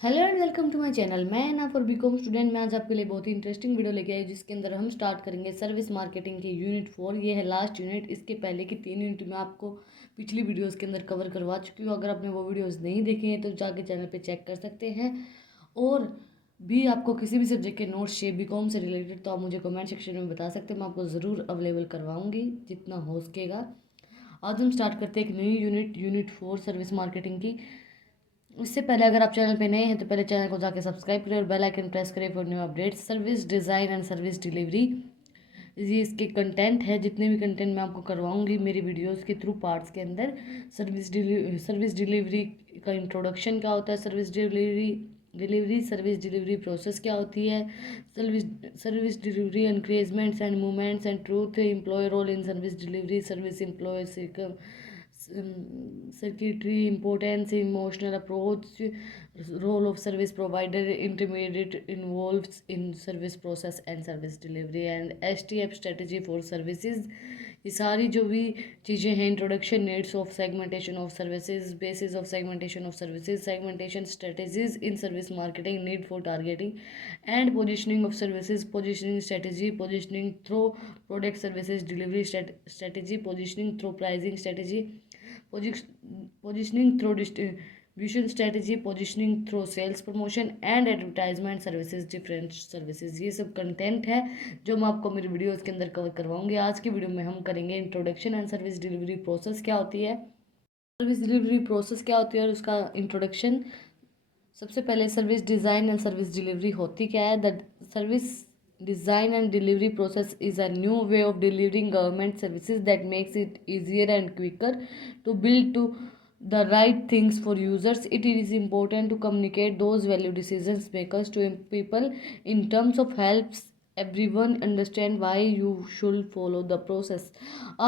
Hello and welcome to my channel. मैं ना for BCom student मैं आज आपके लिए बहुत ही इंटरेस्टिंग वीडियो लेके आई जिसके अंदर हम स्टार्ट करेंगे सर्विस मार्केटिंग के यूनिट 4। ये है लास्ट यूनिट। इसके पहले की 3 यूनिट मैं आपको पिछली वीडियोस के अंदर कवर करवा चुकी हूँ। अगर आपने वो वीडियोस नहीं देखे हैं तो जाके चैनल पे चेक कर सकते हैं। और भी आपको किसी भी सब्जेक्ट के नोट्स चाहिए बीकॉम से रिलेटेड तो आप मुझे कमेंट सेक्शन में बता सकते हैं। मैं आपको ज़रूर अवेलेबल करवाऊँगी जितना हो सकेगा। आज हम स्टार्ट करते हैं एक नई यूनिट 4 सर्विस मार्केटिंग की। इससे पहले अगर आप चैनल पे नए हैं तो पहले चैनल को जाके सब्सक्राइब करें और बेल आइकन प्रेस करें for new update. Service design and service delivery, ये इसके कंटेंट है। जितने भी कंटेंट मैं आपको करवाऊंगी मेरी वीडियोस के थ्रू पार्ट्स के अंदर। सर्विस डिलीवरी का इंट्रोडक्शन क्या होता है, सर्विस डिलीवरी प्रोसेस क्या होती है, service service delivery encouragements and movements and truth, employ role in service delivery, service employ secretary importance, emotional approach, role of service provider, intermediate involves in service process and service delivery, and STF strategy for services। ये सारी जो भी चीज़ें हैं, introduction, needs of segmentation of services, basis of segmentation of services, segmentation strategies in service marketing, need for targeting and positioning of services, positioning strategy, positioning through product services delivery strategy, positioning through pricing strategy, positioning through distribution strategy, positioning through sales promotion and advertisement services, different services। ये सब content है जो मैं आपको मेरी videos के अंदर cover करवाऊंगी। आज की वीडियो में हम करेंगे introduction and service delivery process क्या होती है, सर्विस डिलीवरी प्रोसेस क्या होती है और उसका इंट्रोडक्शन। सबसे पहले service design and service delivery होती क्या है। The service design and delivery process is a new way of delivering government services that makes it easier and quicker to build to the right things for users. It is important to communicate those value decisions makers to people in terms of helps everyone understand why you should follow the process।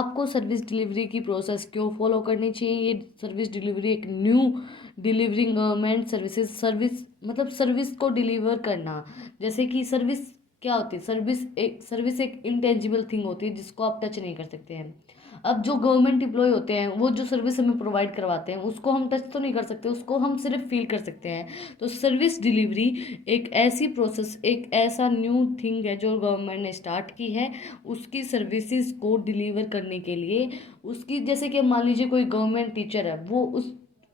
आपको service delivery की process क्यों follow करनी चाहिए। ये service delivery एक new delivering government services, service मतलब service को deliver करना। जैसे कि सर्विस क्या होती है, सर्विस एक इंटेंजिबल थिंग होती है जिसको आप टच नहीं कर सकते हैं। अब जो गवर्नमेंट एम्प्लॉय होते हैं वो जो सर्विस हमें प्रोवाइड करवाते हैं उसको हम टच तो नहीं कर सकते, उसको हम सिर्फ फील कर सकते हैं। तो सर्विस डिलीवरी एक ऐसी प्रोसेस, एक ऐसा न्यू थिंग है जो गवर्नमेंट ने स्टार्ट की है उसकी सर्विसेज को डिलीवर करने के लिए। उसकी जैसे कि मान लीजिए कोई गवर्नमेंट टीचर है,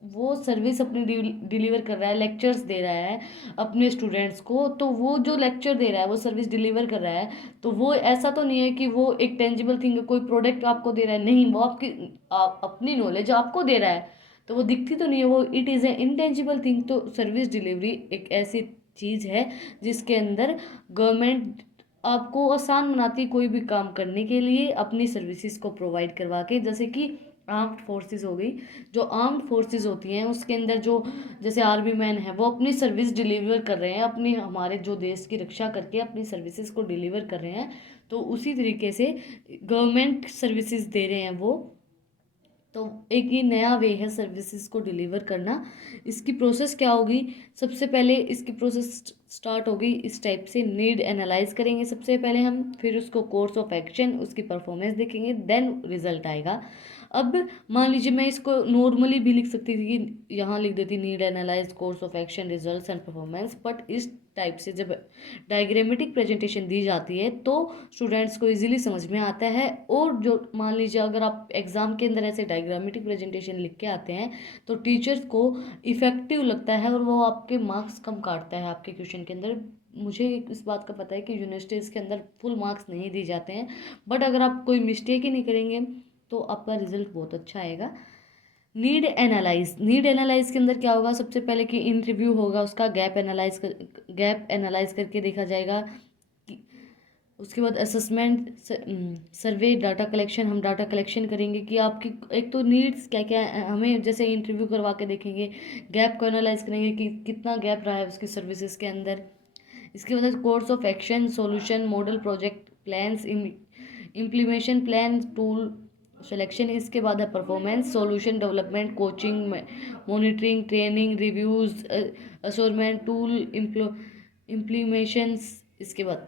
वो सर्विस अपनी डिलीवर कर रहा है, लेक्चर्स दे रहा है अपने स्टूडेंट्स को। तो वो जो लेक्चर दे रहा है वो सर्विस डिलीवर कर रहा है। तो वो ऐसा तो नहीं है कि वो एक टेंजिबल थिंग है, कोई प्रोडक्ट आपको दे रहा है, नहीं, वो अपनी नॉलेज आपको दे रहा है। तो वो दिखती तो नहीं है, वो it is a intangible thing. तो सर्विस डिलीवरी एक ऐसी चीज़ है जिसके अंदर गवर्नमेंट आपको आसान बनाती है कोई भी काम करने के लिए अपनी सर्विसेज को प्रोवाइड करवा के। जैसे कि आर्म्ड फोर्सेस हो गई, जो आर्म्ड फोर्सेस होती हैं उसके अंदर जो जैसे आर्मी मैन है वो अपनी सर्विस डिलीवर कर रहे हैं, अपनी हमारे जो देश की रक्षा करके अपनी सर्विसेज को डिलीवर कर रहे हैं। तो उसी तरीके से गवर्नमेंट सर्विसेज दे रहे हैं वो। तो एक ये नया वे है सर्विसेज को डिलीवर करना। इसकी प्रोसेस क्या होगी, सबसे पहले इसकी प्रोसेस स्टार्ट होगी इस टाइप से। नीड एनालाइज करेंगे सबसे पहले हम, फिर उसको कोर्स ऑफ एक्शन, उसकी परफॉर्मेंस देखेंगे, देन रिजल्ट आएगा। अब मान लीजिए मैं इसको नॉर्मली भी लिख सकती थी कि यहाँ लिख देती need analyse, course of action, results and performance. But इस टाइप से जब डायग्रामेटिक प्रेजेंटेशन दी जाती है तो स्टूडेंट्स को इजीली समझ में आता है। और जो मान लीजिए अगर आप एग्जाम के अंदर ऐसे डायग्रामेटिक प्रेजेंटेशन लिख के आते हैं तो टीचर्स को इफेक्टिव लगता है और वो आपके मार्क्स कम काटता है आपके क्वेश्चन के अंदर। मुझे इस बात का पता है कि यूनिवर्सिटीज़ के अंदर फुल मार्क्स नहीं दिए जाते हैं, बट अगर आप कोई मिस्टेक ही नहीं करेंगे तो आपका रिजल्ट बहुत अच्छा आएगा। नीड एनालाइज के अंदर क्या होगा, सबसे पहले कि इंटरव्यू होगा, उसका गैप एनालाइज करके देखा जाएगा कि उसके बाद असेसमेंट, सर्वे, डाटा कलेक्शन। हम डाटा कलेक्शन करेंगे कि आपकी एक तो नीड्स क्या क्या है, हमें जैसे इंटरव्यू करवा के देखेंगे। गैप को एनालाइज करेंगे कि कितना गैप रहा है उसकी सर्विसेज के अंदर। इसके बाद course of action, solution, model, project plans, implementation plan, tool selection. इसके बाद है performance, solution development, coaching, monitoring, training, reviews, assessment, tool implementations. इसके बाद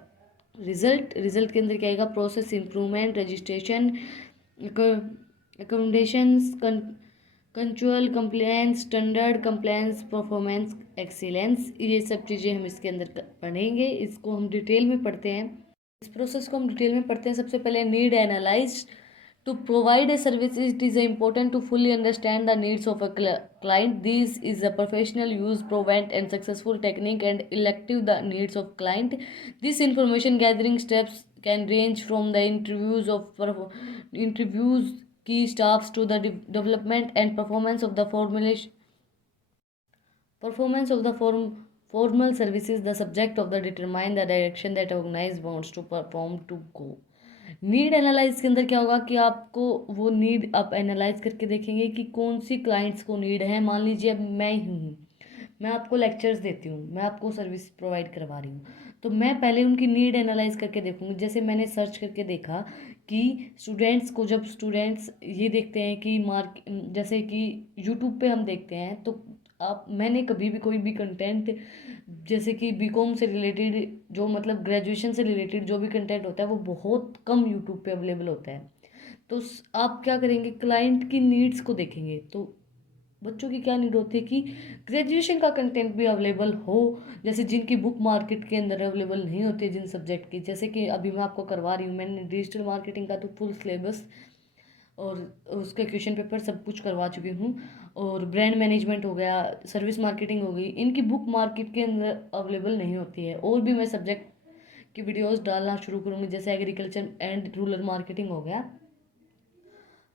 रिजल्ट के अंदर क्या आएगा, process improvement, registration, accommodations, control, compliance, standard, compliance, performance, excellence, ये सब चीज़ें हम इसके अंदर पढ़ेंगे। इसको हम डिटेल में पढ़ते हैं। इस प्रोसेस को हम डिटेल में पढ़ते हैं। सबसे पहले need analyse to provide a service. It is important to fully understand the needs of a client. This is a professional use, prevent and successful technique and elective the needs of client. This information gathering steps can range from the interviews key staffs to the development and performance of the formulation performance of the formal services. The subject of the determine the direction that organized wants to perform to go. Need analyse के अंदर क्या होगा कि आपको वो need आप analyse करके देखेंगे कि कौन सी क्लाइंट्स को नीड है। मान लीजिए अब मैं ही हूँ, मैं आपको लेक्चर्स देती हूँ, मैं आपको सर्विस प्रोवाइड करवा रही हूँ, तो मैं पहले उनकी नीड एनालाइज करके देखूँगी। जैसे मैंने सर्च करके देखा कि स्टूडेंट्स को, जब स्टूडेंट्स ये देखते हैं कि जैसे कि यूट्यूब पे हम देखते हैं, तो आप मैंने कभी भी कोई भी कंटेंट जैसे कि बीकॉम से रिलेटेड, जो मतलब ग्रेजुएशन से रिलेटेड जो भी कंटेंट होता है वो बहुत कम यूट्यूब पे अवेलेबल होता है। तो आप क्या करेंगे, क्लाइंट की नीड्स को देखेंगे। तो बच्चों की क्या नीड होती है कि ग्रेजुएशन का कंटेंट भी अवेलेबल हो, जैसे जिनकी बुक मार्केट के अंदर अवेलेबल नहीं होती है जिन सब्जेक्ट की। जैसे कि अभी मैं आपको करवा रही हूँ, मैंने डिजिटल मार्केटिंग का तो फुल सिलेबस और उसके क्वेश्चन पेपर सब कुछ करवा चुकी हूँ। और ब्रांड मैनेजमेंट हो गया, सर्विस मार्केटिंग हो गई, इनकी बुक मार्केट के अंदर अवेलेबल नहीं होती है। और भी मैं सब्जेक्ट की वीडियोस डालना शुरू करूँगी, जैसे एग्रीकल्चर एंड रूरल मार्केटिंग हो गया।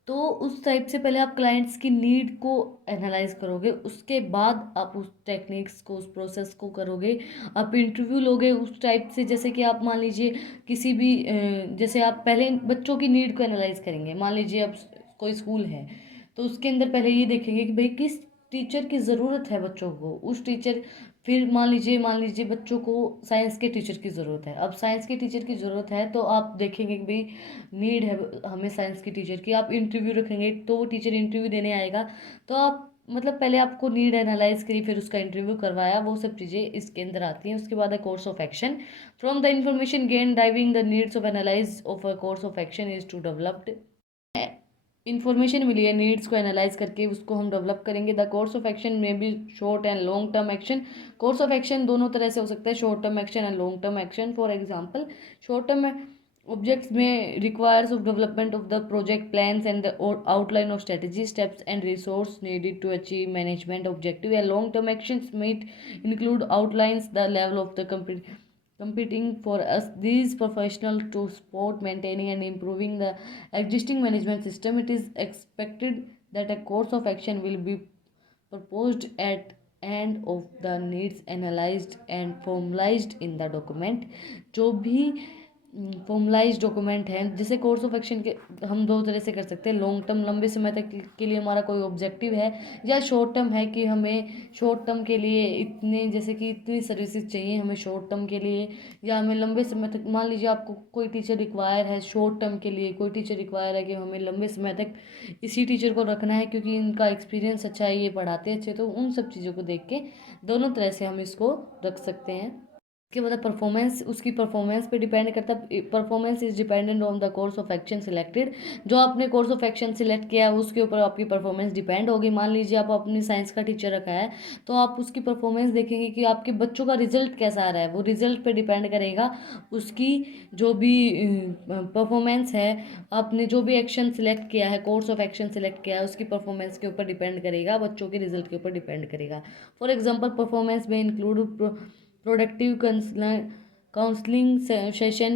तो उस टाइप से पहले आप क्लाइंट्स की नीड को एनालाइज करोगे, उसके बाद आप उस टेक्निक्स को, उस प्रोसेस को करोगे। आप इंटरव्यू लोगे उस टाइप से, जैसे कि आप मान लीजिए किसी भी जैसे आप पहले बच्चों की नीड को एनालाइज करेंगे। मान लीजिए अब कोई स्कूल है, तो उसके अंदर पहले ये देखेंगे कि भाई किस टीचर की ज़रूरत है बच्चों को, उस टीचर। फिर मान लीजिए बच्चों को साइंस के टीचर की ज़रूरत है। अब साइंस के टीचर की ज़रूरत है तो आप देखेंगे कि भाई नीड है हमें साइंस की टीचर की। आप इंटरव्यू रखेंगे तो वो टीचर इंटरव्यू देने आएगा। तो आप मतलब पहले आपको नीड एनालाइज करी, फिर उसका इंटरव्यू करवाया, वो सब चीज़ें इसके अंदर आती हैं। उसके बाद है course of action. From the information gain driving the needs of analyze of a course of action is to developed. Information मिली है, नीड्स को एनालाइज करके उसको हम डेवलप करेंगे। द कोर्स ऑफ एक्शन में भी short and long term action. Course of action दोनों तरह से हो सकता है, short term action and long term action. For example, short term objects may requires of development of the project plans and the outline of strategy steps and resource needed to achieve management objective. And long term actions might include outlines the level of the competing for us these professional to support maintaining and improving the existing management system. It is expected that a course of action will be proposed at end of the needs analyzed and formalized in the document. जो भी formalise document हैं, जैसे course of action के हम दो तरह से कर सकते हैं। लॉन्ग टर्म, लंबे समय तक के लिए हमारा कोई ऑब्जेक्टिव है, या शॉर्ट टर्म है कि हमें शॉर्ट टर्म के लिए इतने, जैसे कि इतनी सर्विसेज चाहिए हमें शॉर्ट टर्म के लिए, या हमें लंबे समय तक। मान लीजिए आपको कोई टीचर रिक्वायर है शॉर्ट टर्म के लिए, कोई टीचर रिक्वायर है कि हमें लंबे समय तक इसी टीचर को रखना है क्योंकि इनका एक्सपीरियंस अच्छा है, ये पढ़ाते अच्छे। तो उन सब चीज़ों को देख के दोनों तरह से हम इसको रख सकते हैं। इसके बाद परफॉर्मेंस, उसकी परफॉर्मेंस पे डिपेंड करता है। Performance is dependent on the course of action selected. जो आपने कोर्स ऑफ एक्शन सिलेक्ट किया है उसके ऊपर आपकी परफॉर्मेंस डिपेंड होगी। मान लीजिए आप अपनी साइंस का टीचर रखा है, तो आप उसकी परफॉर्मेंस देखेंगे कि आपके बच्चों का रिजल्ट कैसा आ रहा है। वो रिजल्ट पे डिपेंड करेगा उसकी जो भी परफॉर्मेंस है। आपने जो भी एक्शन सिलेक्ट किया है, कोर्स ऑफ एक्शन सिलेक्ट किया है, उसकी परफॉर्मेंस के ऊपर डिपेंड करेगा, बच्चों के रिजल्ट के ऊपर डिपेंड करेगा। फॉर एग्जाम्पल, परफॉर्मेंस में include productive counseling session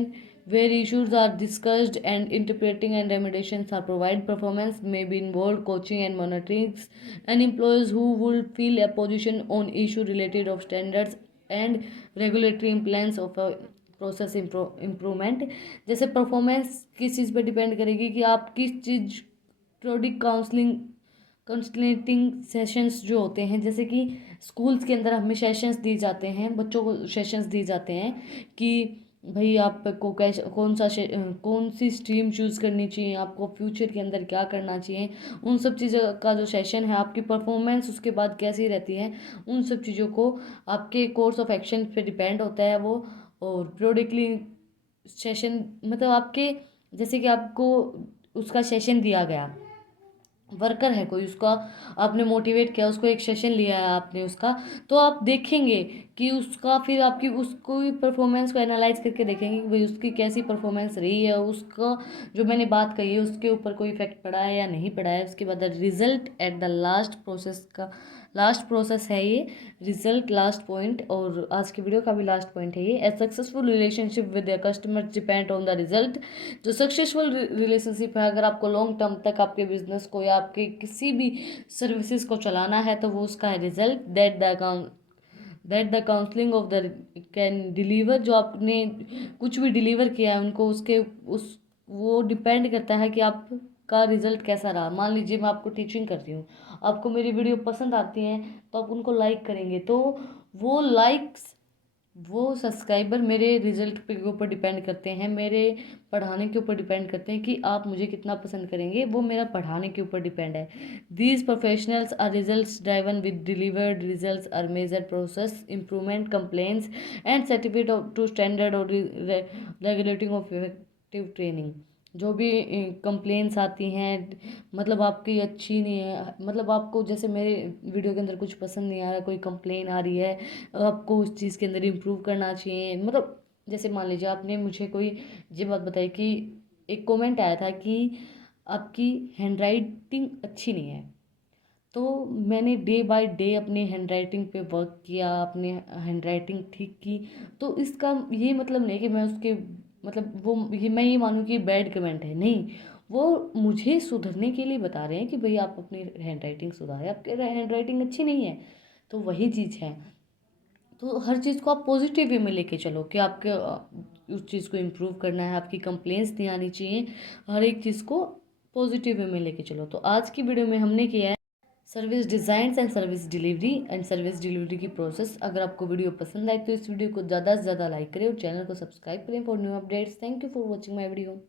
where issues are discussed and interpreting and remediations are provided. Performance may be involved coaching and monitoring and employees who will feel a position on issue related of standards and regulatory plans of a process improvement. जैसे performance किस चीज़ पे depend करेगी कि आप किस चीज़ प्रोडिक counselling sessions जो होते हैं, जैसे कि स्कूल्स के अंदर हमें सेशंस दिए जाते हैं, बच्चों को सेशंस दिए जाते हैं कि भाई आपको कैसे कौन सी स्ट्रीम चूज़ करनी चाहिए, आपको फ्यूचर के अंदर क्या करना चाहिए। उन सब चीज़ों का जो सेशन है, आपकी परफॉर्मेंस उसके बाद कैसी रहती है, उन सब चीज़ों को आपके कोर्स ऑफ एक्शन पे डिपेंड होता है वो। और प्रोडिकली सेशन मतलब आपके, जैसे कि आपको उसका सेशन दिया गया, वर्कर है कोई, उसका आपने मोटिवेट किया, उसको एक सेशन लिया है आपने उसका, तो आप देखेंगे कि उसका फिर आपकी उसको परफॉर्मेंस को एनालाइज करके देखेंगे कि भाई उसकी कैसी परफॉर्मेंस रही है, उसका जो मैंने बात कही है उसके ऊपर कोई इफेक्ट पड़ा है या नहीं पड़ा है। उसके बाद result at the last process का लास्ट प्रोसेस है ये, रिजल्ट लास्ट पॉइंट, और आज की वीडियो का भी लास्ट पॉइंट है ये। ए successful relationship with the customer depend on the result. जो सक्सेसफुल रिलेशनशिप है, अगर आपको लॉन्ग टर्म तक आपके बिजनेस को या आपके किसी भी सर्विसेज को चलाना है, तो वो उसका है result. That the counselling of the can deliver, जो आपने कुछ भी डिलीवर किया है उनको, उसके उस वो डिपेंड करता है कि आपका रिजल्ट कैसा रहा। मान लीजिए मैं आपको टीचिंग कर रही हूँ, आपको मेरी वीडियो पसंद आती हैं तो आप उनको लाइक करेंगे, तो वो लाइक्स वो सब्सक्राइबर मेरे रिजल्ट के ऊपर डिपेंड करते हैं, मेरे पढ़ाने के ऊपर डिपेंड करते हैं कि आप मुझे कितना पसंद करेंगे, वो मेरा पढ़ाने के ऊपर डिपेंड है। These professionals are results driven with delivered results are major process improvement complaints and certificate to standard और रेगुलेटिंग ऑफ इफेक्टिव ट्रेनिंग। जो भी कंप्लेंट्स आती हैं, मतलब आपकी अच्छी नहीं है, मतलब आपको जैसे मेरे वीडियो के अंदर कुछ पसंद नहीं आ रहा, कोई कंप्लेन आ रही है, आपको उस चीज़ के अंदर इम्प्रूव करना चाहिए। मतलब जैसे मान लीजिए आपने मुझे कोई ये बात बताई कि एक कमेंट आया था कि आपकी हैंड राइटिंग अच्छी नहीं है, तो मैंने डे बाय डे अपने हैंड राइटिंग पे वर्क किया, अपने हैंड राइटिंग ठीक की। तो इसका ये मतलब नहीं कि मैं उसके मतलब वो मैं ये मानूँ कि बैड कमेंट है, नहीं, वो मुझे सुधरने के लिए बता रहे हैं कि भाई आप अपनी हैंड राइटिंग सुधारें, आपकी हैंड राइटिंग अच्छी नहीं है। तो वही चीज़ है, तो हर चीज़ को आप पॉजिटिव वे में लेके चलो कि आपके उस चीज़ को इम्प्रूव करना है, आपकी कंप्लेंट्स नहीं आनी चाहिए, हर एक चीज़ को पॉजिटिव वे में लेके चलो। तो आज की वीडियो में हमने किया है service designs and service delivery की प्रोसेस। अगर आपको वीडियो पसंद आए तो इस वीडियो को ज़्यादा से ज़्यादा लाइक करें और चैनल को सब्सक्राइब करें for new updates. Thank you for watching my video.